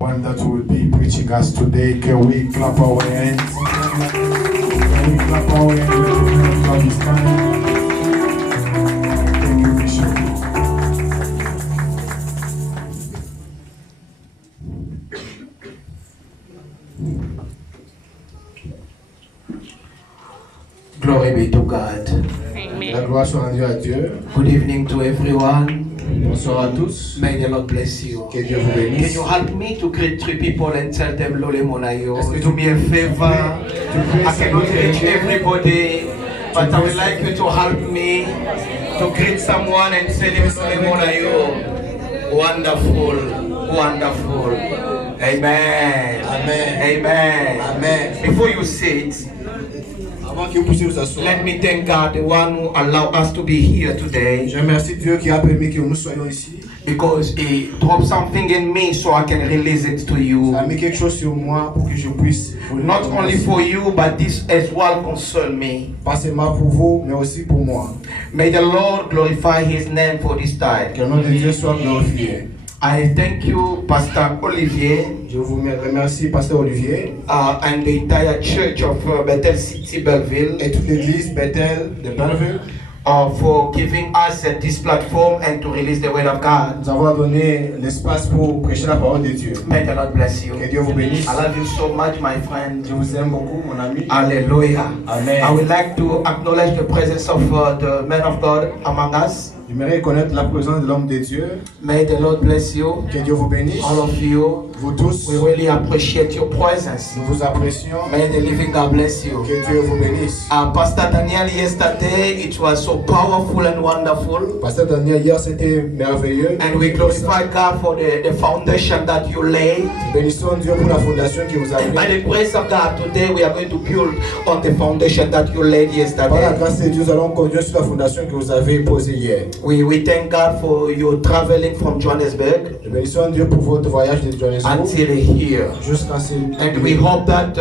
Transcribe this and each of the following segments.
One that will be preaching us today. Can we clap our hands? Can we clap our hands at this time? Thank you, Bishop. Glory be to God. La gloire soit rendue à Dieu. Good evening to everyone. Bonsoir à tous. May the Lord bless you. Que Dieu vous Can bénisse. you help me to greet three people and tell them Lole Monayo? Do me a favor. I cannot reach everybody, but I would like you to help me to greet someone and tell him Lole Monayo. Wonderful, wonderful. Amen. Amen. Amen. Amen. Before you sit, Avant que vous puissiez vous asseoir, let me thank God, the one who allowed us to be here today, je remercie Dieu qui a permis que nous soyons ici. because He dropped something in me so I can release it to you. Ça a mis quelque chose sur moi pour que je puisse vous Not only for you, but this as well concern me. pas seulement pour vous, mais aussi pour moi. May the Lord glorify His name for this time. Que le nom de Dieu soit glorifié. I thank you, Pastor Olivier, Je vous remercie, Pasteur Olivier, and the entire church of Bethel City, Belleville, et toute l'église Bethel de Belleville. for giving us this platform and to release the word of God. Nous avons donné l'espace pour prêcher la parole de Dieu. May the Lord bless you. Que Dieu vous bénisse. I love you so much, my friend. Je vous aime beaucoup, mon ami. Hallelujah. Amen. I would like to acknowledge the presence of the man of God among us. J'aimerais reconnaître la présence de l'homme de Dieu. May the Lord bless you, Que Dieu vous bénisse. all of you. Vous tous, We really appreciate your presence. nous vous apprécions. May the living God bless you. Que Dieu vous bénisse. Pastor Daniel, yesterday it was so powerful and wonderful. Pasteur Daniel, hier c'était merveilleux. And we glorify God for the foundation that you laid. Bénissons Dieu pour la fondation que vous And by avez. the grace of God, today we are going to build on the foundation that you laid Par la yesterday. grâce de Dieu, nous allons continuer sur la fondation que vous avez posée hier. We thank God for your traveling from Johannesburg Nous bénissons Dieu pour votre voyage de Johannesburg until here. jusqu'à ce. And we hope that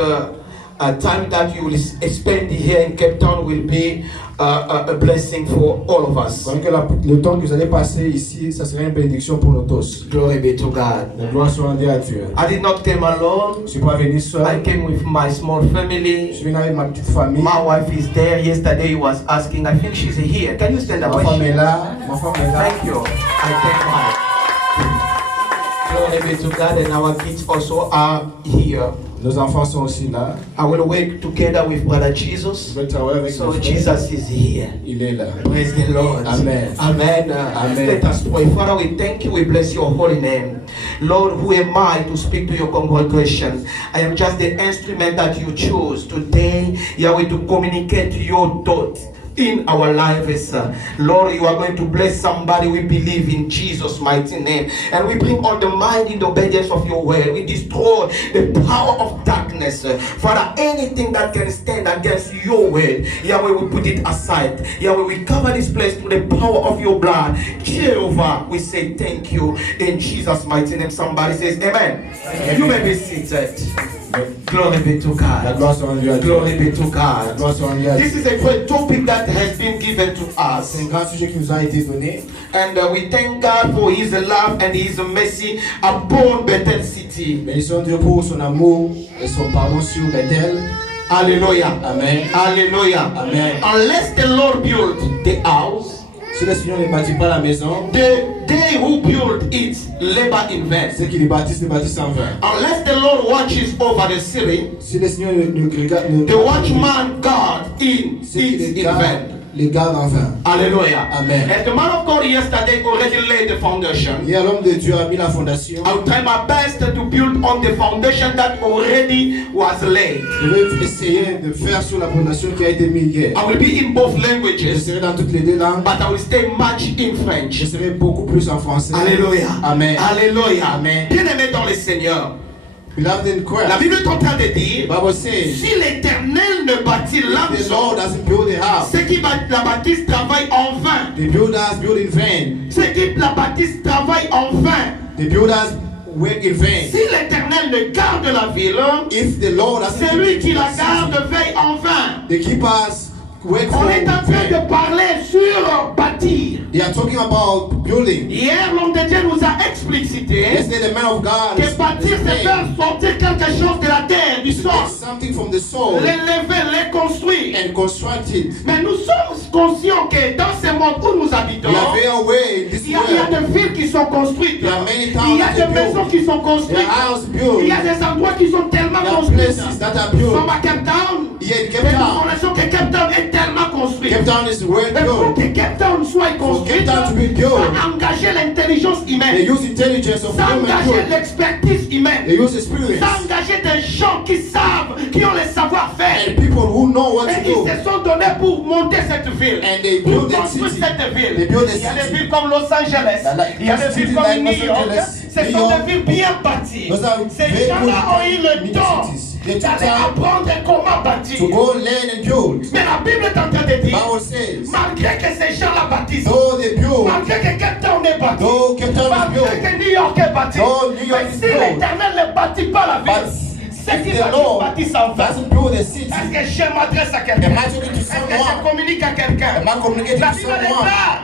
time that you will spend here in Cape Town will be a blessing for all of us. Croyons que le temps que vous allez passer ici, ça sera une bénédiction pour nous tous. Glory be to God. La gloire soit rendue à Dieu. I did not come alone. Je ne suis pas venu I seul. came with my small Je family. suis venu avec ma petite famille. My wife is there. Yesterday he was asking, I think she's here. Can you stand up? Ma femme est là. Ma femme est là. Thank you. I thank God. Glory be to God, and our kids also are here. Nos enfants sont aussi là. I will work together with Brother Jesus. Je vais travailler avec So mon frère. Jesus is here. Il est là. Praise the Lord. Amen. Amen. Amen. Let us pray. Father, we thank you. We bless your holy name. Lord, who am I to speak to your congregation? I am just the instrument that you chose today, Yahweh, to communicate your thoughts in our lives. Lord, you are going to bless somebody. We believe in Jesus' mighty name. And we bring all the mind in the obedience of your word. We destroy the power of darkness. Father, anything that can stand against your word, Yahweh, we put it aside. Yahweh, we cover this place with the power of your blood. Jehovah, we say thank you in Jesus' mighty name. Somebody says amen. You may be seated. Glory be to La God. gloire soit rendue à Dieu. Glory be to La God. gloire soit rendue à Dieu. This is a great topic that has been given to us. C'est un grand sujet qui nous a été donné. And we thank God for His love and His mercy upon Bethel City. Bénissons Dieu pour son amour et son pardon sur Bethel. Hallelujah. Amen. Hallelujah. Amen. Unless the Lord built the house, Si le Seigneur ne bâtit pas la maison, they who build it labor in vain. ceux qui les bâtissent en vain. Unless the Lord watches over the city, Si le Seigneur ne regarde, the watchman guard in ceux qui is in vain. les gardent en vain. Hallelujah. Amen. And the man of God yesterday already laid the foundation. Hier, l'homme de Dieu a mis la fondation. I'll try my best to build on the foundation that already was laid. Je vais essayer de faire sur la fondation qui a été mise hier. I will be in both Je languages, serai dans toutes les deux langues. but I will stay much in French. Je serai beaucoup plus en français. Alléluia. Amen. Alléluia. Amen. Bien-aimé dans le Seigneur, Beloved in Christ, la Bible est en train de the dire, Bible says, si l'Éternel ne bâtit la the maison, Lord doesn't build a house. ceux qui la bâtissent travaillent en vain. The builders build in vain. Ceux qui la bâtissent travaillent en vain. The builders work in vain. Si l'Éternel ne garde la ville, If the Lord doesn't celui qui la keep garde veille en vain. the keepers work On est en train for de parler sur bâtir. They are talking about building. Hier, l'homme de Dieu nous a explicité Yesterday, the man of God que bâtir, c'est faire sortir quelque chose de la terre, du sol, take something from the soul l'élever, les construire. and construct it. Mais nous sommes conscients que dans ce monde où nous habitons, We are very aware in this il y a world. des villes qui sont construites, There are many il towns y a that des are maisons built. qui sont There construites, are houses il built. y a des endroits qui sont tellement There are construits. places that are Nous built. sommes à Cape Town. Here in Et Cape nous Town. connaissons que Cape Town est tellement construit. Cape Town is well Mais pour built. que Cape Town soit construite, Cape Town to be built, ça engager l'intelligence They humaine, use intelligence of ça human engager being. l'expertise humaine, They use experience. ça engager des gens qui savent, qui ont le savoir-faire. And people who know what Et to ils do. se sont donnés pour monter cette ville, And they pour build that construire city. cette ville. They build the Il y a des city. villes comme Los Angeles, il y a des villes cities comme like New Los York. Angeles, Ce New sont York. des villes bien bâties. Those are Ces very gens-là ont eu le good temps cities. They took d'aller time apprendre comment to bâtir. go learn and build. Mais la Bible est en train de dire, Bible says, malgré que ces gens-là bâtissent, though they build, malgré que Cape Town est bâti, though Cape Town is malgré built, que New York est bâti, though New York mais is si built, l'Éternel ne bâtit pas la but ville, ceux if qui the Lord bâtissent en vain. doesn't build a city, Est-ce que je m'adresse à am quelqu'un? I talking to Est-ce que je someone? communique à quelqu'un? Am I communicating La to Bible someone? déclare,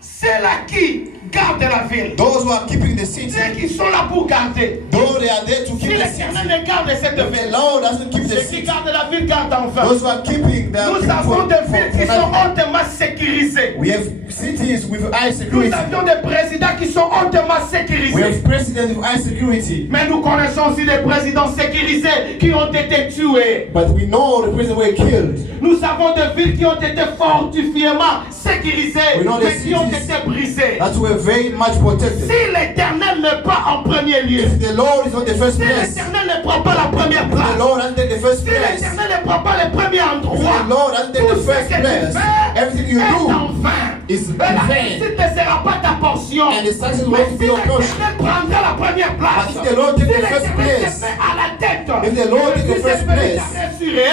c'est là qui garde la ville. Those who are keeping the city, Ceux qui sont là pour garder. though they are there to Si keep the city, l'Éternel ne garde cette if the ville, Lord doesn't keep the ceux qui city, gardent la ville gardent en vain. those who are keeping the Nous avons des villes qui sont hautement sécurisées. We have cities with high Nous security. avions des présidents qui sont hautement We sécurisés. have presidents with high security. Mais nous connaissons aussi des présidents sécurisés qui ont été tués. But we know the president were killed. Nous avons des villes qui ont été fortifiément sécurisées, We know the mais qui ont cities été brisées. that were very much protected. Si l'Éternel n'est pas en premier lieu, If the Lord is on the first si place, if l'Éternel ne prend pas la première the place, Lord doesn't take the first si place, if l'Éternel ne prend pas le premier the endroit, Lord doesn't take tout the ce first que tu place, fais everything you est do en vain. is Et la in vain. réussite ne sera pas ta portion. And the success Mais won't si be your portion. l'Éternel prendra la première place, But if the Lord si takes the first l'Éternel place, te met à la tête, if the Lord takes the je first suis place, assuré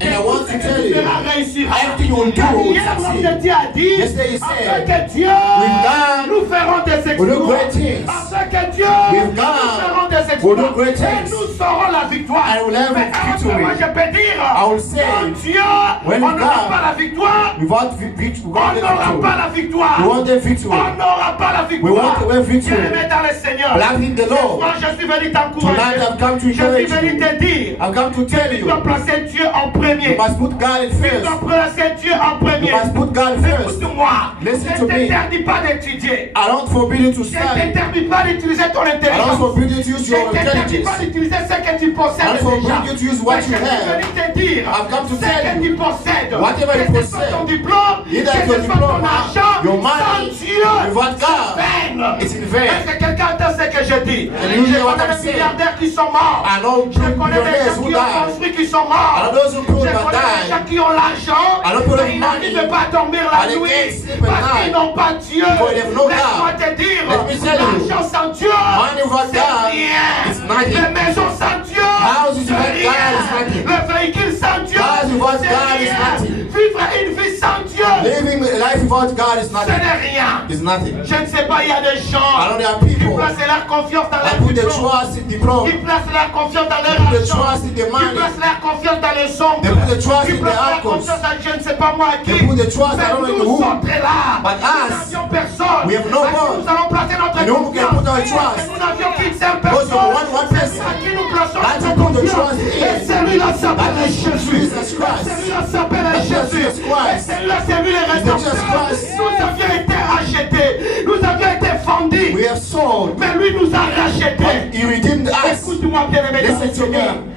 que and I tout want ce to que tell tu you, feras réussira. everything you will do Car will hier, l'homme succeed. de Dieu a dit, Yesterday he afin said, que Dieu, with God, nous ferons des we'll do exploits. great things. Afin que Dieu, With nous God, ferons des we'll do exploits. great Et things. nous saurons la victoire. I will have Mais victory. moi, je peux dire, I will say, sans Dieu, when on n'aura God, pas la victoire. without victory, we On want the n'aura pas victory. la victoire. We want the victory. On n'aura pas la We victoire. want the victory. Bien-aimé dans le Seigneur. Beloved in the Ce Lord, soir, je suis venu t'encourager. tonight I've come to Je suis encourage venu you. te dire. I've come to tell Tu you, dois placer Dieu en premier. you must put God in Tu first. dois placer Dieu en You premier. must put God first. Écoute-moi. Listen Je to ne me. t'interdis pas d'étudier. I don't forbid you to Je ne study. t'interdis pas d'utiliser ton I don't intelligence. forbid you to use Je ne your t'interdis intelligence. pas d'utiliser ce que tu I possèdes don't déjà. forbid you to use what Mais you je suis have. venu te dire I've come to ce tell que you, tu possèdes. whatever you Que ce soit possess, ton diplôme, either que your ce soit ton diploma, argent, your sans money, Dieu, without God, c'est vain. it's in vain. Est-ce que quelqu'un entend ce que je dis? And you Je hear what connais I'm des saying. milliardaires qui sont morts. I know Je connais des millionaires gens who qui ont died. construit qui sont I morts. know those who Je build that connais des died. gens qui ont l'argent, I know people mais ils with money, n'arrivent pas à dormir but la they nuit can't sleep at parce qu'ils night. n'ont pas Dieu. Because they have no Laisse-moi God. te dire, Let me tell you, l'argent sans Dieu, money without c'est God rien. is nothing. Les maisons sans Dieu, Houses c'est without rien. God is nothing. Le véhicule sans Dieu, Cars without c'est God is rien. nothing. Vivre une vie sans Dieu, Living a life without God is ce nothing. n'est rien. It's nothing. Je ne sais pas, il y a des I gens know there are qui people placent leur confiance dans that leur put their diplôme. trust in diploma. Qui placent leur confiance dans leur They put their argent. trust in their Qui money. placent leur confiance dans les oncles. They put their trust Qui in placent their leur uncles. confiance dans je ne sais pas moi à qui. They put their trust, I Mais don't know in nous who. sommes très là. But Nous us, n'avions personne. we have no À qui God. nous allons placer notre In whom we can put our confiance. trust. Et nous n'avions qu'une seule Because of personne. one C'est person. à qui nous plaçons That notre you put the confiance. trust in. Et celui-là s'appelle That is Jésus. Jesus Christ. Celui-là s'appelle That is Jésus. Jesus Christ. Et celui-là, c'est lui le Jesus rédempteur. Christ. Nous avions été achetés. Nous avions été fondés. We have sold, Mais lui nous a rachetés. but He redeemed us. Écoute-moi bien aimé dans le Listen to Seigneur. me.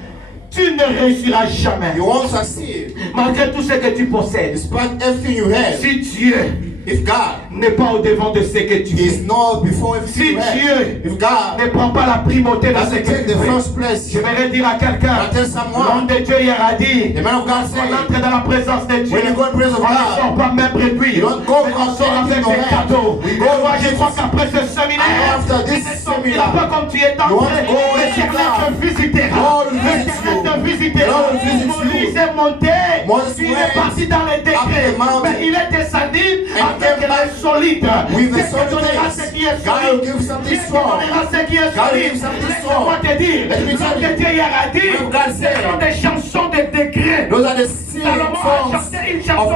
Tu ne réussiras jamais. You won't succeed. Malgré tout ce que tu possèdes. Despite everything you have, Si Dieu if God n'est pas au devant de ce que tu is fais. not before everything Si you have, Dieu if God ne prend pas la primauté de ce doesn't que take tu the fais. first place, J'aimerais dire à quelqu'un, I tell someone, l'homme de Dieu hier a dit, the man of God on said, entre dans la présence de Dieu. when you go in the presence of On ne God, sort pas même réduit. you don't go Mais on from sort avec anything des you have. cadeaux. We Et go moi, je with crois gifts. qu'après ce séminaire, And after tu this ne sortiras seminar, pas comme tu es you want entré. to go and sit L'Éternel down. te visitera. God will visit L'Éternel you. te visitera. God will visit you. Moïse est monté. Moses Il est went parti dans les up décrets. the mountain. Mais il est descendu And avec came back les solides. with the Dieu te solid donnera things. ce qui est God will solide. give something Dieu te strong. donnera ce qui est God will solide. give something Laisse-moi strong. te dire. Let me tell L'homme you. de Dieu hier a dit, What God ce said. sont des chansons de décrets. Those are the singing Salomon a songs chanté une of chanson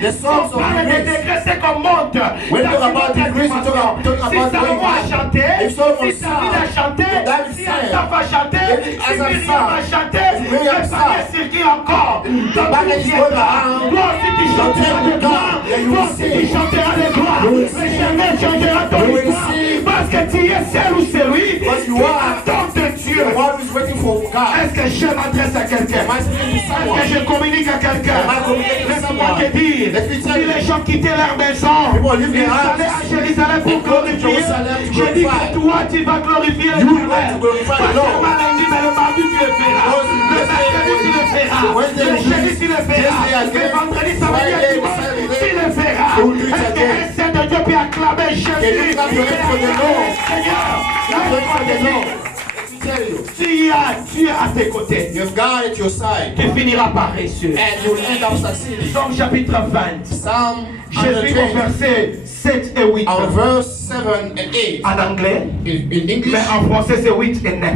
The songs of parle des grace. degrés, c'est qu'on monte. When you talk about degrees, you talk about Si Salomon a chanté, If Solomon si David a chanté, David si sang, Asaph a chanté, David si Asaph Myriam a sang, chanté, if Miriam le sang, panier circuit encore. Donc bag tu is viendras. going around. Toi aussi tu chanteras des gloires. Yeah, you Toi will aussi sing. tu chanteras des gloires. You will L'éternel changera ton You will histoire. sing. Parce que tu es celle ou celui Because you qui are attend de Dieu. The one who's waiting for God. Est-ce que je m'adresse à quelqu'un? Am I speaking to Est-ce someone? que je communique à quelqu'un? Am I communicating to Laisse-moi someone? te dire, Let me tell si you. les gens quittaient leur maison, People leave ils their house. allaient à Jérusalem pour They go to glorifier. Jerusalem to Je dis glorify. que toi, tu vas glorifier You will l'Éternel. to glorify Pas the Lord. seulement lundi, mais le mardi, tu le feras. Because Le the mercredi, tu le feras. the Wednesday, Le jeudi, tu le feras. Tuesday again, Le vendredi, samedi, Friday, dimanche, Saturday. tu le feras. You will do it Est-ce again. qu'un saint de Dieu peut acclamer Jésus? Can you clap your hands for the Lord? Seigneur, Clap your hands for the laisse-moi te Lord. dire, Let me tell you. tu as Dieu à tes côtés. You have God at your side. Tu finiras par réussir. And you will end up succeeding. Psaume chapitre 20. Psalm Je suis au 120. verset 7 et 8. Our verse 7 and 8. En anglais, In English, mais en français c'est 8 et 9.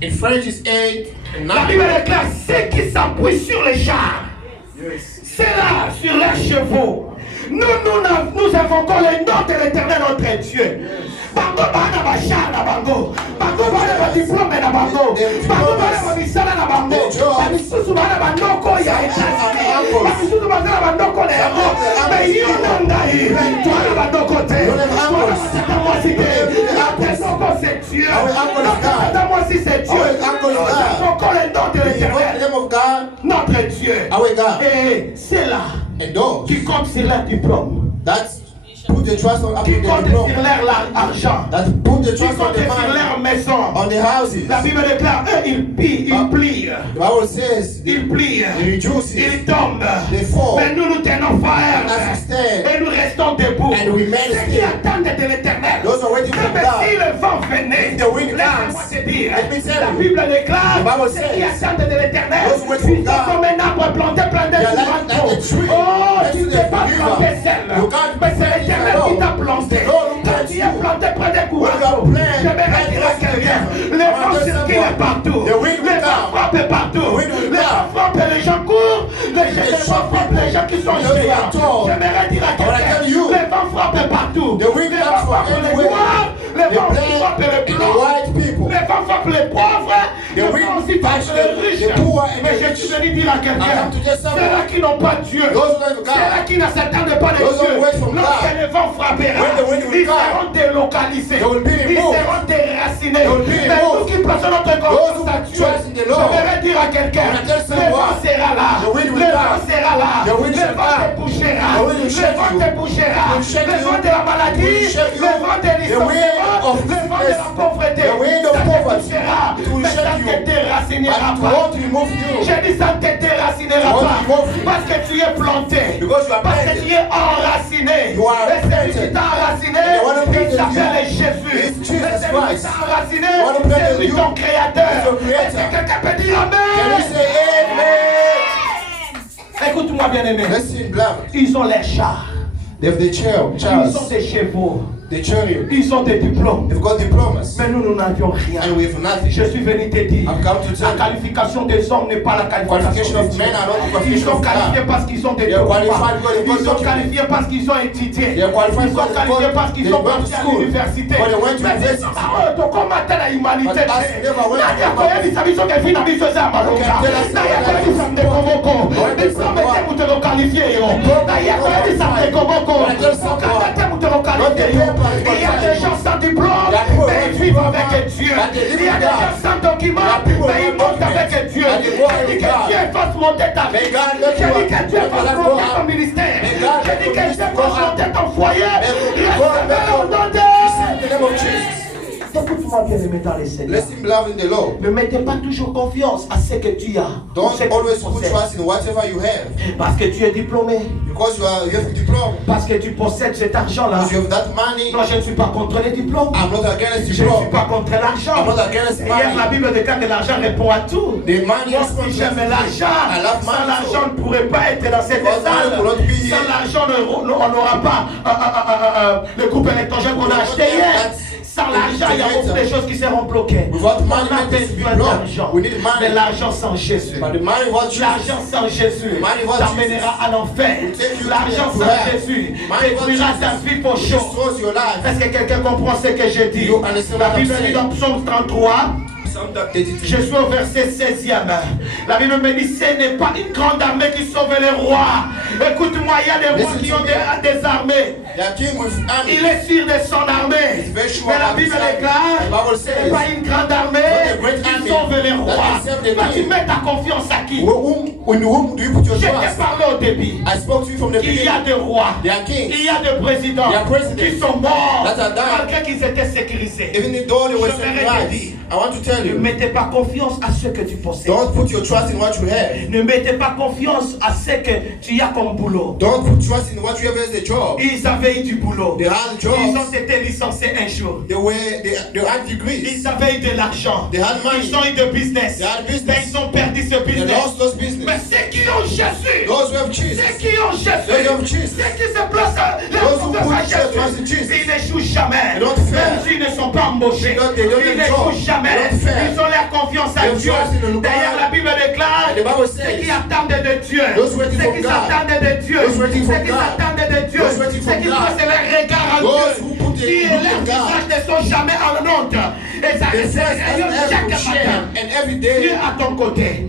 in French is 8 and La Bible 9. déclare ceux qui s'appuient sur les chars, c'est là sur leurs chevaux. Nous invoquons le nom de l'Éternel notre Dieu. Bango bana ba char na bango. Bango bana ba diplôme na bango. Bango bana ba misala na bango. Ba misusu bana ba noko ya États-Unis. Ba misusu bana ba noko na yango. Mais yo nandai. Toi na ba noko te. Toi na ba tata moi si te. Notre noko c'est Dieu. Notre tata moi si c'est Dieu. Nous invoquons le nom de In the l'Éternel. name of God, Notre Dieu. our God. Et c'est là And those qui compte sur leur diplôme. that put the trust on Qui the compte diploma, sur leur argent. that put the Qui trust on compte the sur money, leur maison. on the houses. La Bible déclare, eux, ils plient, ils plient. The Bible says they Ils plient. rejoice, Ils tombent. they fall, Mais nous nous tenons fermes. and as we stand, Et nous restons debout. and we remain Ceux qui still. attendent de l'éternel. Those are waiting for Même God. si le vent venait, If the wind laisse-moi comes, te dire, let me tell la you, Bible déclare, the Bible ceux qui says, attendent de l'éternel, those who wait for ils sont God, comme un arbre planté plein de they are like a tree Oh, next tu to ne the t'es pas river. planté seul, You can't mais c'est plant l'éternel alone. qui t'a planté. It's the Lord who Quand plants tu es you. planté près des When you are courants, planted, j'aimerais dire à quelqu'un, les vents circulent partout, The wind will les vents come. frappent partout, The wind will les vents come. frappent, les gens courent, les vents frappent les gens qui sont Those who are géants. tall. J'aimerais dire à I wanna quelqu'un, tell you, les vents frappent partout, the wind les comes vents from frappent les anywhere. noirs, les The vents black frappent les and the blancs, white people. les vents frappent les pauvres, les The vents wind aussi frappent touch les the riches. poor and Mais the je rich. suis venu dire à I quelqu'un, come to tell someone, ceux-là qui n'ont pas Dieu, those who don't have ceux-là God, qui ne s'attendent pas de Those who Dieu, wait from lorsque God, le vent frappera, when the wind will ils come, seront délocalisés, they will be ils removed. seront déracinés. They will be Mais nous removed. qui plaçons notre Those confiance who à Dieu, trust in the Lord, j'aimerais dire à quelqu'un, I wanna tell le someone, vent sera là, the wind le will vent come. sera là, The wind le shall vent te come. bouchera, The wind will le shake vent you. te bouchera, It will shake le you. vent de la maladie, It will shake you. le vent de The wind licenciement, of le vent de la sickness. pauvreté, The wind of ça te poverty. bouchera, It will mais ça shake ne te you. déracinera But it pas. won't remove you. J'ai dit ça ne te déracinera It won't pas, remove you. parce que tu es planté, Because you are parce que planted. tu es enraciné. You are Et celui qui planted. t'a enraciné, And the one who il planted s'appelle you Jésus. is Et Jesus celui qui Christ. t'a enraciné, The one who planted c'est lui you ton créateur. is your creator. Est-ce que quelqu'un peut dire Can you Amen? say amen? Écoute-moi bien aimé. Listen, beloved. Ils ont les chars. They have the chair, Ils ont chairs, des chevaux. the chariot. Ils ont des diplômes. They've got diplomas. Mais nous n'avions rien. And we have nothing. Je suis venu te dire, I've come to la tell you. qualification des hommes n'est pas la qualification Qualification des of men are not the Ils qualification sont of qualifiés God. parce qu'ils ont des They are documents. qualified because they've got Ils sont documents. qualifiés parce qu'ils ont étudié. They are qualified Ils sont because qualifiés parce qu'ils they sont went to partis à school. l'université. Or they went to Mais university. tokomata na humanité. But us never went to Nani akoyebisa biso ke vi na biso eza malonga. Okay, tell us Nani what akoyebisa that is. ndeko moko. What is Diplôme what? ete moto loqualifié yo. Nani akoyebisa ndeko moko. What is what? Okanga ete moto loqualifié yo. Il y a des gens sans diplôme, mais ils vivent avec Dieu. Il y a des gens sans documents, mais ils montent avec Dieu. Je dis que Dieu fasse monter ta vie. Je dis que Dieu fasse monter ton ministère. Je dis que Dieu fasse monter ton foyer. Recevez au nom de In the name of Jesus. Écoute-moi bien aimé dans les Seigneurs. Listen, beloved, in the Lord. Ne mettez pas toujours confiance à ce que tu as. Don't Ce que tu always put possèdes. trust in whatever you have. Parce que tu es diplômé. Because you have a diploma. Parce que tu possèdes cet argent-là. Because you have that money. Non, je ne suis pas contre les diplômes. I'm not against Je ne suis diploma. pas contre l'argent. I'm not against Hier, money. la Bible déclare que l'argent répond à tout. The money Moi, is si j'aime l'argent, I love sans money. l'argent, on ne pourrait pas être dans cette Because salle. money will not be here. Sans l'argent, on n'aura pas le groupe électrogène qu'on a acheté hier. Sans l'argent, il y a beaucoup de choses qui seront bloquées. On a besoin d'argent. Mais l'argent sans Jésus, l'argent sans Jésus t'amènera à l'enfer. L'argent sans Jésus détruira ta vie pour chaud. Est-ce que quelqu'un comprend ce que je dis? La Bible dit dans Psaume 33, je suis au verset 16e. La Bible me dit, ce n'est pas une grande armée qui sauve les rois. Écoute-moi, il y a des rois qui ont des armées. Il est sûr de son armée. Mais la Bible déclare, ce n'est pas une grande armée qui sauve les rois. Toi, tu mets ta confiance à qui? Je t'ai parlé au début. Il y a des rois, il y a des présidents qui sont morts malgré qu'ils étaient sécurisés. Je vais te dire, ne mettez pas confiance à ce que tu possèdes. Don't put your trust in what you have. Ne mettez pas confiance à ce que tu as comme boulot. Don't put trust in what you have as a job. Ils avaient eu du boulot. They had jobs. Ils ont été licenciés un jour. They had degrees. Ils avaient eu de l'argent. They had money. Ils ont eu de business. They had business. Mais ils ont perdu ce They business. lost those business. Mais ceux qui ont Jésus, Those who have Jesus. ceux qui ont Jésus, Those who have Jesus. ceux qui se placent Those who leur put their trust in Jésus, Jesus. ils n'échouent jamais. They don't fail. Même s'ils ne sont pas embauchés, They don't ils get n'échouent jobs. jamais. They don't fail. Ils ont leur confiance à They Dieu. trust in the Lord. D'ailleurs, la Bible déclare, And the Bible ceux says, qui attendent de Dieu, those waiting ceux for qui God. s'attendent de Dieu, Those waiting for ceux qui God. s'attendent de Dieu, Those waiting for ceux qui God. placent leur regard en Those Dieu, who put their qui look leurs in God. visages ne sont jamais en honte. Et ça They first chaque have to matin. share, and every Dieu day à ton côté,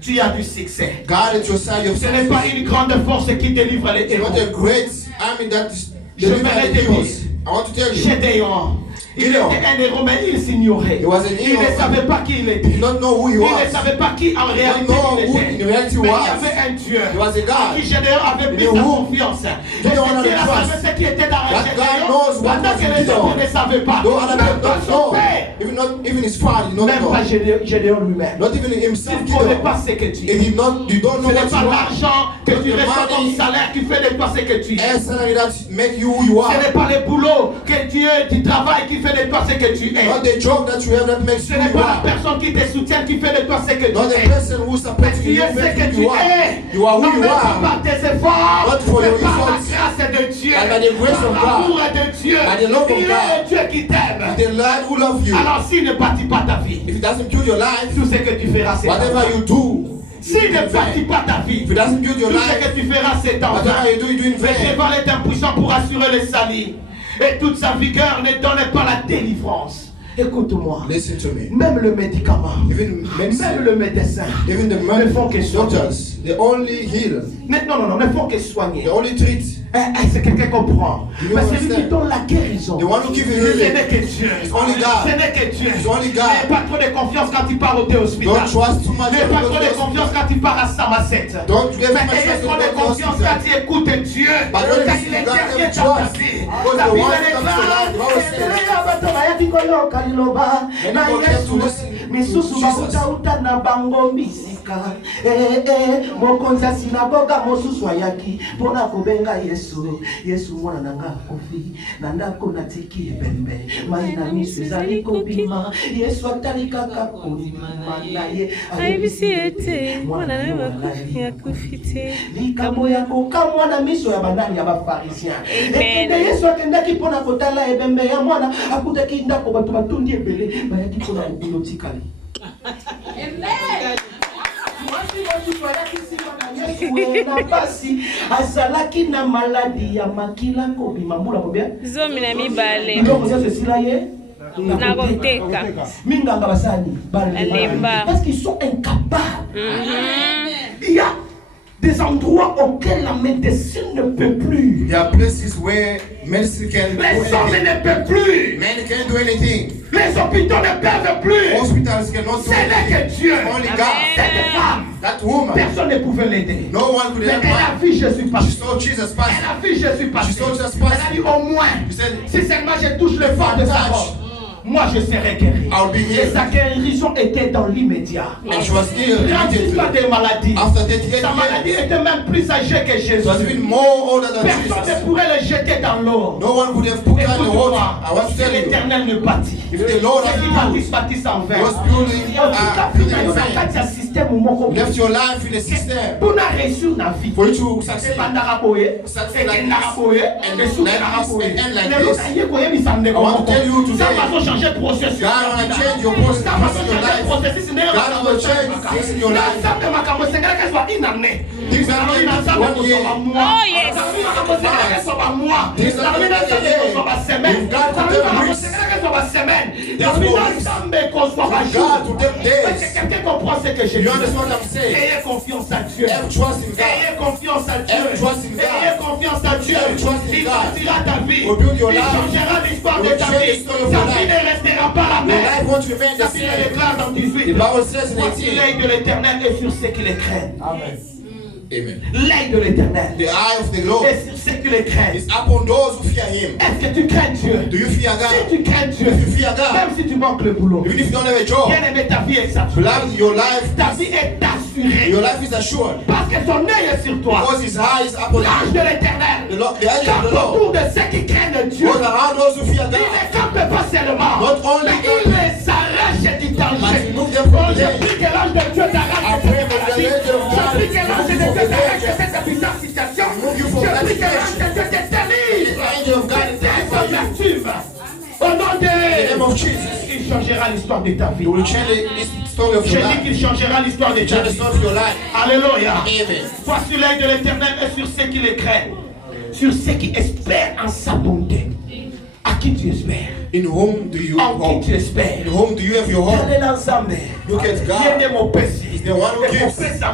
tu as du succès. God at your side. You Ce n'est pas une grande force qui délivre les It's héros. not a great army that Je delivers vais the te heroes. dire. I want to tell you. Gédéon, il était un héros, mais il s'ignorait. He was an Il ne hero. savait pas qui il He était. did not know who he Il ne was. savait pas qui en réalité know il who était. in reality Mais il y was. avait un Dieu He was a God. en qui Gédéon avait mis In sa whom confiance. Et Gideon ce had Dieu a savait trust. ce qui était dans That God Gédéon, knows what pendant was que in les Gideon. autres ne savaient pas. No other Même man pas don't son know. père. Even his father, you don't Même know. pas Gédéon lui-même. Not even himself. Il ne connaît Gideon. pas ce que tu If es. you don't know Ce n'est what pas you are. l'argent que Not tu the reçois comme money. salaire qui fait de toi ce que tu es. A salary that make you who you Ce are. n'est pas le boulot que tu travailles qui fait de toi ce que tu es. Not the job that you have that makes Ce you n'est who you pas la are. personne qui te soutient qui fait de toi ce que tu Not the es. person who supports Tu you es ce makes que who tu you are. es. You are who Non, you même pas are. par tes efforts, Not for mais your par la efforts. grâce de Dieu. And by the grace Par of God. l'amour de Dieu. By the love of Il est God. un Dieu qui t'aime. The Lord who loves you. Alors s'il ne bâtit pas ta vie, If it doesn't build your life, tout ce que tu feras c'est en whatever vain. you do, S'il ne bâtit pas ta vie, if it doesn't build your tout ce life, que tu feras c'est en vain. whatever you do, you do in Le vain. cheval est impuissant pour assurer le salut. Et toute sa vigueur ne donne pas la délivrance. Écoute-moi. Listen to me. Même le médicament, Even medicine, même le médecin, even the ne font que soigner. doctors, they only heal. Non, ne font que soigner. They only treat. C'est quelqu'un comprend. You Mais celui qui understand? donne la guérison, The one who gives you ce healing. n'est que Dieu. It's only God. Ce n'est que Dieu. It's only God. N'aie pas trop de confiance quand tu pars au hospital. Don't trust too much. N'aie pas trop de confiance quand tu pars à Samasset. Don't give Mais too much ayez trust trop de in confiance God. quand tu écoutes Dieu. But when Quand you il see God, intervient have dans ta trust. vie. Because La the Bible one who comes to life, the Bible says, na people came to Yesu listen misusu to Jesus. bakutauta na bango misika mokonzi ya sinagoga mosusu ayaki mpona kobenga Yesu mwana nanga akofi na ndako natiki ebembe mai na miso ezali kobima Yesu atali kaka kondima na ye ayebisi ete mwana naye bakufi te likambo ya kokamwa na miso ya bandani ya bafarisien ekende Yesu akendaki mpona kotala ebembe ya mwana akutaki ndako bato batundi ebele bayaki mpona mokolo tikali. azalaki na maladi ya makila kobima mbula kobia zomi na mibale ndoko nyonso esila ye na koteka minganga basani Alemba. parce qu'ils sont incapables. Il y a des endroits auxquels la médecine ne peut plus. There are places where medicine can do Les hommes anything. ne peuvent plus. Men can't do anything. Les hôpitaux ne peuvent plus. Hospitals cannot do Ce n'est anything. que Dieu. Only Amen. God. Cette femme, That woman, personne ne pouvait l'aider. no one could Mais help elle a her. vu Jésus She passer. saw Jesus Elle pass. a vu Jésus passer. She saw Jesus Elle pass. a dit au moins, She said, si seulement je touche le fond de sa robe, moi je serai guéri. I'll be Et healed. sa guérison était dans l'immédiat. And she was healed Grandit pas immediately. des maladies. After 38 Sa maladie years, était même plus âgée que she Jésus. was even more older than Personne ne Jesus. pourrait le jeter dans l'eau. No one could have put her in the water. Écoute-moi, I want to si tell you, l'Éternel ne bâtit, if the Lord ceux qui has bâtissent en vain. was building En tout cas, building in finalement, vain. quand il y a un système left your life in a system Pour réussir dans la vie. for you to C'est succeed. pas d'araboyer. Succeed like C'est this, d'araboyer. and Et sous like this, d'araboyer. and end like Mais this. vous savez quoi, il s'en est I want to tell you ça today, va changer le processus. God wanna change your process Ça va in your changer le life. processus. God will change things in your life. Ça fait ma caméra, c'est qu'elle soit inanée. Things that make one year. Oh, yes. God to them days. Quelqu'un comprend ce que je You dis. understand what I'm saying? Ayez confiance à Dieu. Have trust in Ayez God. confiance à Dieu. Have trust in God. Ayez confiance à Dieu. Have trust in Il God. bâtira ta vie. Will build your Il life. changera l'histoire de Will ta change the vie. story of Ta your vie life. ne restera pas la Your même. life won't remain Ta the vie same. déclare dans 18. The Bible says in Voici 18. l'œil de l'Éternel est sur ceux qui les craignent. Amen. L'œil de l'Éternel The eye of the Lord est sur ceux qui les craignent. is upon those who fear Him. Est-ce que tu crains Dieu? Do you fear Si God? tu crains Dieu, If you fear God, même si tu manques le boulot, even if you don't have a job, bien aimé, ta vie est saturée. beloved, your life, Ta vie est assurée. your life is assured Parce que son œil est sur toi. because His eye is upon L'ange you. de l'Éternel. The eye of the Quand Lord autour de ceux qui craignent Dieu, goes around those who fear il God. ne campe pas seulement, Not only mais il les arrache du danger. But he moved them from Oh, the je danger. prie que l'ange de Dieu I t'arrache de pray cette for the maladie. angel of Je God prie que l'ange de to Dieu move you from the t'arrache de danger. cette bizarre situation. Move you Je from that prie que l'ange situation. de Dieu te délivre. The angel of God is there for you. Amertume. Au nom In the name de of Jesus, il changera l'histoire de ta vie. He will change this story of Je your dis life. qu'il changera l'histoire de ta Change the vie. story of your life. Alléluia. Amen. Voici l'œil de l'Éternel est sur ceux qui le craignent, sur ceux qui espèrent en sa bonté. À qui tu espères? In whom do you En qui hope? tu espères? In whom do you have your hope? Quel est l'ensemble? Look at God. Qui est mon péché? He's the one who gives. He's the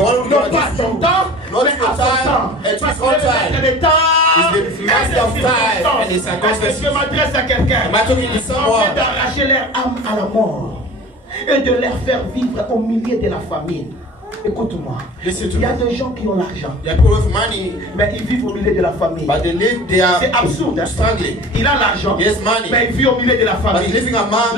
one who non gives. pas son temps, Not mais your à son time, temps. at his Parce que own le time. maître des temps He's the et des master of time and his circonstances. Est-ce que je m'adresse à quelqu'un? Am I talking to En someone? fait d'arracher leur âme à la mort et de leur faire vivre au milieu de la famine. Écoute-moi, Listen to il y a me. des gens qui ont l'argent, There are people with money, mais ils vivent au milieu de la famille. but they are C'est absurde. Hein? struggling. Il a l'argent, He has money, mais il vit au milieu de la but famille. he's living among.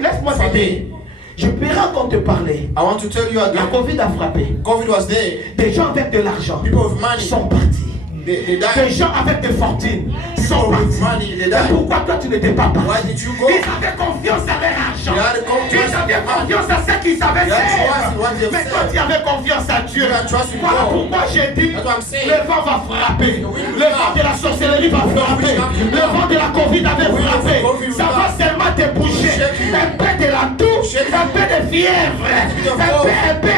Laisse-moi t'aider. Je peux encore te parler. I want to tell you La again. Covid a frappé. COVID was there. Des gens avec de l'argent People with money, sont partis. they Des died. gens avec des fortunes sont People with partis. money, they Mais died. pourquoi toi tu n'étais pas Why parti? did you go? Ils avaient confiance à leur argent. They had confiance Ils in avaient their money. confiance à ceux qui savaient They had trust in faire. what they've Mais toi said. tu avais confiance à Dieu. You had trust in Voilà God. pourquoi j'ai dit That's what I'm saying. le vent va frapper. wind will Le vent come. de la sorcellerie va frapper. will come. Le vent de la Covid avait wind of frappé. COVID will Ça va come. seulement te bouger. Shake you. Un peu de la toux, Shake un peu de fièvre. Un peu.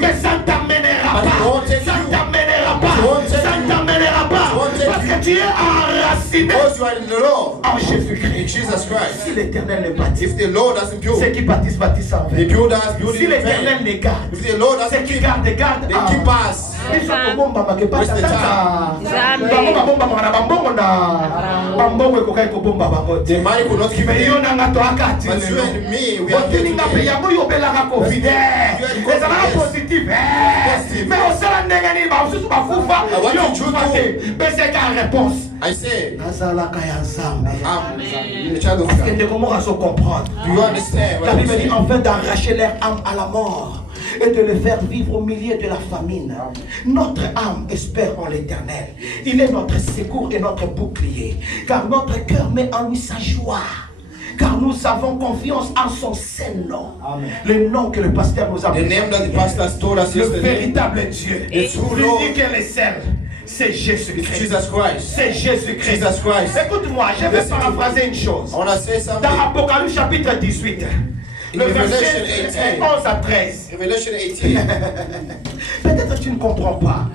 Mais ça ne t'amènera But it pas. won't take Ça ne you. t'amènera pas. It won't take Ça ne you. t'amènera pas. It won't take Parce you. que tu es enraciné Because you are in the Lord, en in Jésus-Christ. Jesus Si Christ. l'Éternel ne bâtit, If the Lord doesn't ceux build, qui bâtissent en the vain. builders build Si in l'Éternel vain. ne garde, If the Lord ceux doesn't qui keep, gardent, they keep us. biso kobomba ke Waste the bango babombamaka na bambongo na bambongo ekokai kobomba bango The te. money could not keep Me yo them. nanga toaka ti But you lelo. and me, we are here otininga mpe today. yango yobelaka covid ezalaka positif me osala ndenge nini bamosusu bakufa what yo did you kufa do? te peseka réponse I say, nazalaka ya nzambe I'm the child of parce que God. ndeko moko azo comprendre. Do you understand what La I'm Bible dit saying? enfin d'arracher leur âme à la mort et de le faire vivre au milieu de la famine. Notre âme espère en l'Éternel. Il est notre secours et notre bouclier. Car notre cœur met en lui sa joie. Car nous avons confiance en son saint nom. Le nom que le pasteur nous a The name that the pastors told us le yesterday véritable Dieu. The true Il Lord. dit que les seul, c'est is Jésus-Christ. Jesus Christ. C'est Jésus-Christ. Jesus Christ. Écoute-moi, je vais paraphraser une chose. I want to say something. Dans Apocalypse chapitre 18, le verset Revelation 18. 11 à 13. Revelation 18. Peut-être tu ne comprends pas.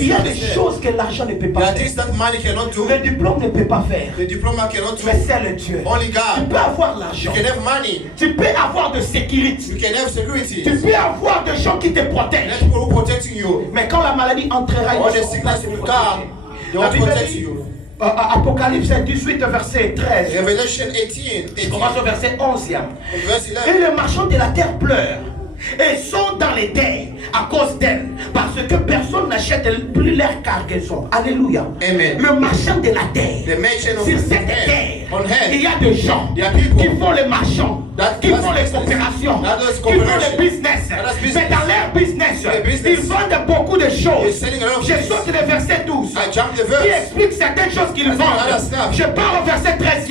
Il y a des choses que l'argent ne peut There pas are things faire. that money cannot do. Le diplôme ne peut pas faire. The diploma cannot do. Mais c'est le Dieu. Only Tu God. peux avoir You l'argent. can have money. Tu peux avoir de sécurité. You can have security. Tu peux avoir des gens qui te There's protègent. people who protecting you. Mais quand la maladie entrera, All ils the seront sickness pas will protégés. come. They La won't Bible protect dit, you. Apocalypse 18, verset 13. Revelation 18. Je commence au verset 11. Verse Et 11. les marchands de la terre pleurent. et sont dans les terres à cause d'elle, parce que personne n'achète plus leur cargaison. Alléluia. Amen. Le marchand de la The terre, merchant of sur cette on terre, earth. il y a des gens There are people qui font les marchands, that qui does font les business, coopérations, that does qui font les cooperation, business. that does business. Mais dans leur business, The business. ils vendent beaucoup de They're choses. selling a lot of Je things. saute le verset 12 I jump the qui verse. explique certaines choses qu'ils That's vendent. another stuff. Je pars au verset 13.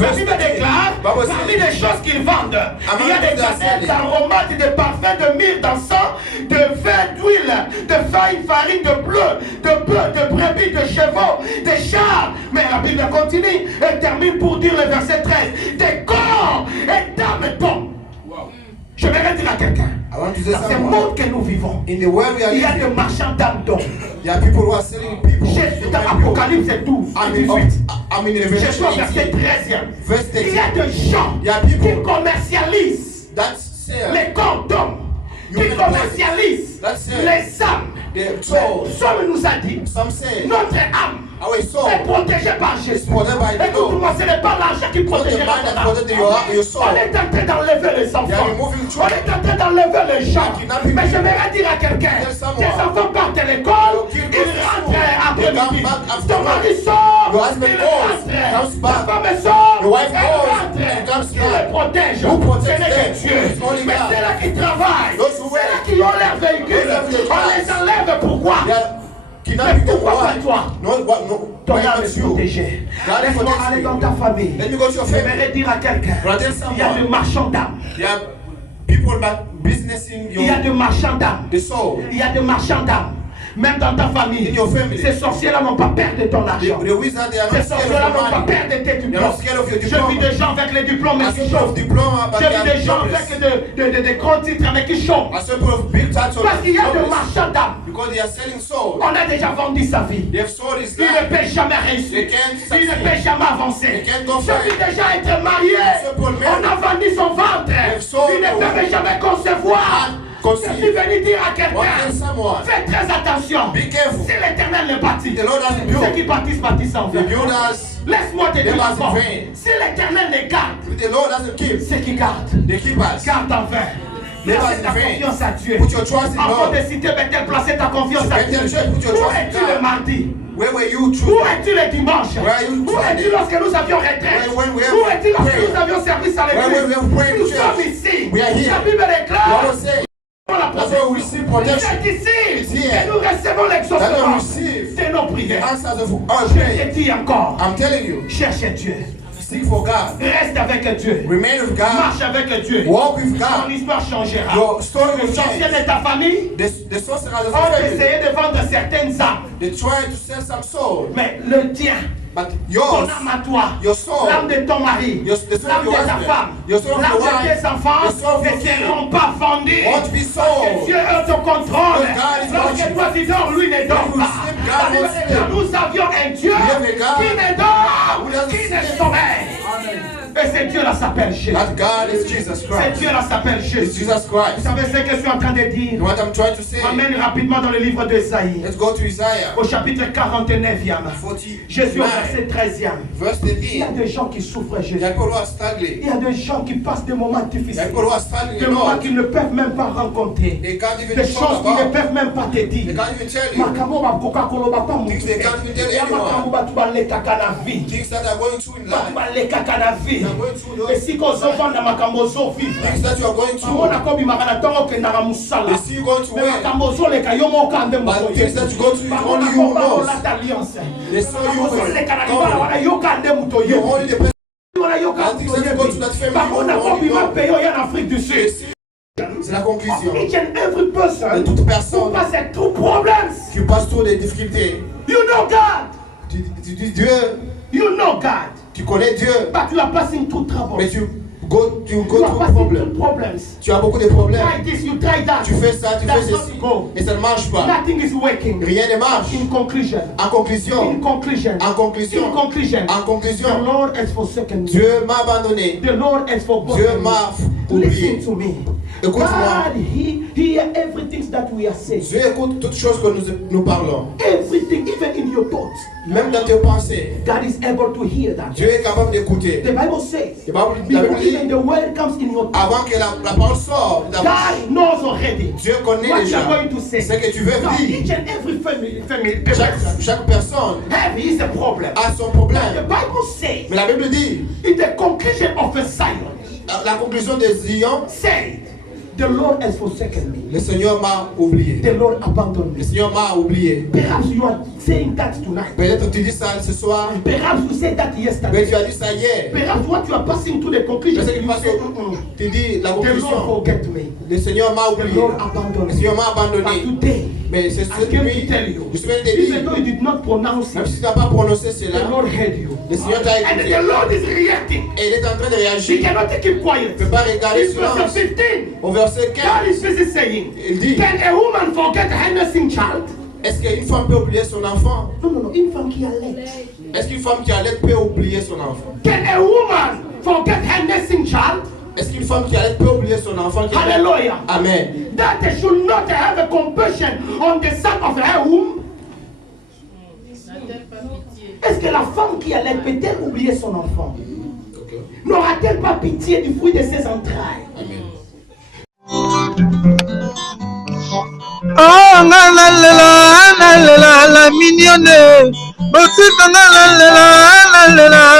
La Bible déclare, Bible says, parmi les choses qu'ils vendent, il y a des things chandelles, they're d'aromates, de parfums, de myrrhe, d'encens, de vin, d'huile, de farine, de bleu, de bœuf, de brebis, de chevaux, de chars. Mais la Bible continue et termine pour dire le verset 13, des corps et d'âmes tombent. Je vais dire à quelqu'un, I want to say dans ce something. monde que nous vivons, In the world we are il y a living, des marchands d'âmes d'hommes. there are people who are selling people. Jésus dans Human people. Apocalypse 12 I'm et in, 18. I'm in Jésus Revelation au verset 18. 13. Verse Il y a 13. des gens Il y a people qui commercialisent that sell les corps d'hommes, qui Human commercialisent That's it. les âmes. their soul. Somme nous a dit, Some say notre âme our soul est protégée par Jésus. protected by the Lord. Écoute-moi, ce n'est pas l'argent qui Not the protégera mind ton that âme. protected your soul. On est en train d'enlever les They are enfants. removing On children. est en train d'enlever les gens. They are kidnapping Mais people. j'aimerais dire à quelqu'un, Tell someone. tes enfants partent à l'école, Your kid ils goes to rentrent school. après They come midi. back after Ton work. mari sort, Your husband il goes, rentre. comes Ta back. femme sort, Your wife elle goes, rentre. and comes Qui back. les protège? Who protects Ce n'est que them? Dieu. It's only Mais God. c'est là qui travaillent. Those who C'est là work. qui ont leur véhicule. Those have the On les cars. enlève. Pourquoi? They are kidnapping Mais people. pourquoi pas Why? toi? No, Ton why âme not est you? protégée. God Laisse-moi protects aller you. dans ta famille. Let me go to your family. J'aimerais dire à quelqu'un, But I tell il y a des someone, marchands d'âmes. there are people that businessing Il y a your des marchands d'âmes. the soul. Il y a des marchands d'âmes. Même dans ta famille, In your family. ces sorciers-là n'ont pas peur de ton argent. The wizard, they are Ces not scared sorciers-là of n'ont your pas money. peur de tes They are diplômes. not scared of your Je vis diploma. des gens avec les diplômes mais As qui people of chôment. diploma, but Je they vis are des gens jobless. avec de grands titres mais qui chôment. As people of big titles, Parce qu'il y a des jobless. marchands d'âmes. Because they are selling soul. On a déjà vendu sa vie. They've sold his Il ne life. peut jamais réussir. They can't Il ne succeed. peut jamais avancer. They can't go Je far. vis déjà être marié. Simple man. On a vendu son ventre. They've sold Il ne the peut jamais concevoir. conceive. Je suis venu dire à What can quelqu'un, someone? fais très attention. Be careful. Si l'Éternel ne bâtit, The Lord doesn't ceux build. qui bâtissent, bâtissent en The vain. builders, Laisse-moi te dire They must encore, vain. si l'Éternel ne garde, if the Lord doesn't keep, ceux qui gardent, they keep us. garde en vain. They Place must ta vain. confiance à Dieu. Put your trust in Avant God. de citer Bethel, placez ta confiance à Bethel Dieu. Church, put your Où trust in es-tu God. le mardi? Where were you Où true? es-tu le dimanche? Where are you Où es-tu Sunday? lorsque nous avions retraite? When we have Où es-tu lorsque prayer? nous avions service à When we l'église? have prayer in Nous church. sommes ici. We are here. La Bible déclare. God will say, La that's why we receive protection. C'est ici It's here. que nous recevons That l'exaucement we receive de nos the prières. answers of our Je prayer. te dis encore, I'm telling you, cherche Dieu. seek for God. Reste avec Dieu. Remain with God. Marche avec Dieu. Walk with Ton God. histoire changera. Your story will Les sorciers change. de ta famille The sorcerer of ont the family, essayé de vendre certaines âmes. they try to sell some soul, Mais le tien, but ton yours, âme à toi, your soul, l'âme de ton mari, the soul of l'âme your de ta husband, femme, your soul of l'âme your de wife, tes enfants the soul of ne your kids seront pas vendus. won't be sold. Dieu est au contrôle. Because God is Lorsque watching. toi tu dors, lui ne dort When you pas. sleep, God La Bible won't dit que sleep. nous avions un Dieu We have a God qui ne dort, who doesn't qui ne sleep. sommeille. Et ce Dieu-là s'appelle Jésus. That God is Jesus Ce Christ. Dieu-là s'appelle It's Jésus. Jesus Vous Christ. savez ce que je suis en train de dire? And what I'm trying to say, Amène rapidement dans le livre d'Ésaïe, let's go to Isaiah au chapitre 49e. Jésus au 49, verset 13e. verse Il y a 13. des gens qui souffrent, There Jésus. are people who are Il struggling. y a des gens qui passent des moments There are difficiles. people who are struggling Des a moments lot. qu'ils ne peuvent même pas rencontrer. They can't even Des talk choses qu'ils ne about. peuvent même pas te They dire. can't even tell you. Makambo bakoka koloba pa Things they can't even tell Ya anyone. makambo batu balekaka na vie. Things that are going through in Batu life. balekaka na vie. They are going through those Esika ozovanda makambo ozovivre. things that you are going Amona through. kobimaka na ntongo okendaka mosala. They see you going to Me where. makambo ozoleka yo moko nde But things that you go through, only you moto knows. olata alliance. They saw you with ozoleka na libala wana yoka nde moto You're only the person. wana yoka And things that you go to that family, bamona you only kobima know. pays oyo en Afrique du Sud. C'est la conclusion. Each and every De person toute who personne passes through problems. qui passe through des difficultés. You know God. Tu dis Dieu, You know God. tu connais Dieu, But you are passing through trouble. mais tu go You through are passing problème. through problems. Tu as beaucoup de problèmes. Try this, you try that. Tu fais ça, tu fais That's not ceci. go. Et ça ne marche pas. Nothing is working. Rien ne marche. In conclusion. En conclusion, In conclusion. en conclusion, In conclusion. en The conclusion, Lord has forsaken me. Dieu m'a abandonné. The Lord has forgotten Dieu me. m'a Listen oublié. to me. Écoute-moi. God hear everything that we are saying. Dieu écoute toutes choses que nous parlons. Everything, even in your thoughts. Même dans tes pensées. God is able to hear that. Dieu est capable d'écouter. The Bible says, La Bible before dit, even the word comes in your thoughts, avant que la parole sorte, God knows already Dieu connaît what you déjà are going to say. ce que tu veux Now, dire. each and every family Chaque personne have his problem. a son The problème. Bible says, Mais la Bible dit, in the conclusion of a Zion, la conclusion de Zion, said, the Lord has forsaken me. le Seigneur m'a oublié. The Lord abandoned Le me. Seigneur m'a oublié. Perhaps you are saying that tonight. Peut-être tu dis ça ce soir, Perhaps you said that mais yesterday. tu as dit ça hier. Perhaps what you are passing to the conclusion, Je sais que you parce say, que tu dis la the Lord conclusion, forget me. le Seigneur m'a The oublié. Lord abandoned Le me. Seigneur m'a But abandonné. today, Mais c'est I cette came nuit, to tell you, je suis venu te even though dire, you did not pronounce même it, si tu n'as pas prononcé the cela, Lord heard you. le Seigneur t'a And écouté. the Lord is reacting. Et il est en train de He réagir. cannot keep quiet. Il ne peut pas regarder In verse silence. 15, Au verset God 15, is busy saying, il dit, can a woman forget her nursing child? est-ce qu'une femme peut oublier son enfant? Non, une femme qui allait. Est-ce qu'une femme qui allait peut oublier son enfant? Can a woman forget her nursing child? Est-ce qu'une femme qui allait peut oublier son enfant? Hallelujah. Amen. That they should not have a compassion on the son of her womb. Est-ce que la femme qui allait peut-elle oublier son enfant? N'aura-t-elle pas pitié du fruit de ses entrailles? Amen. Oh, la mignonne. Boutique, la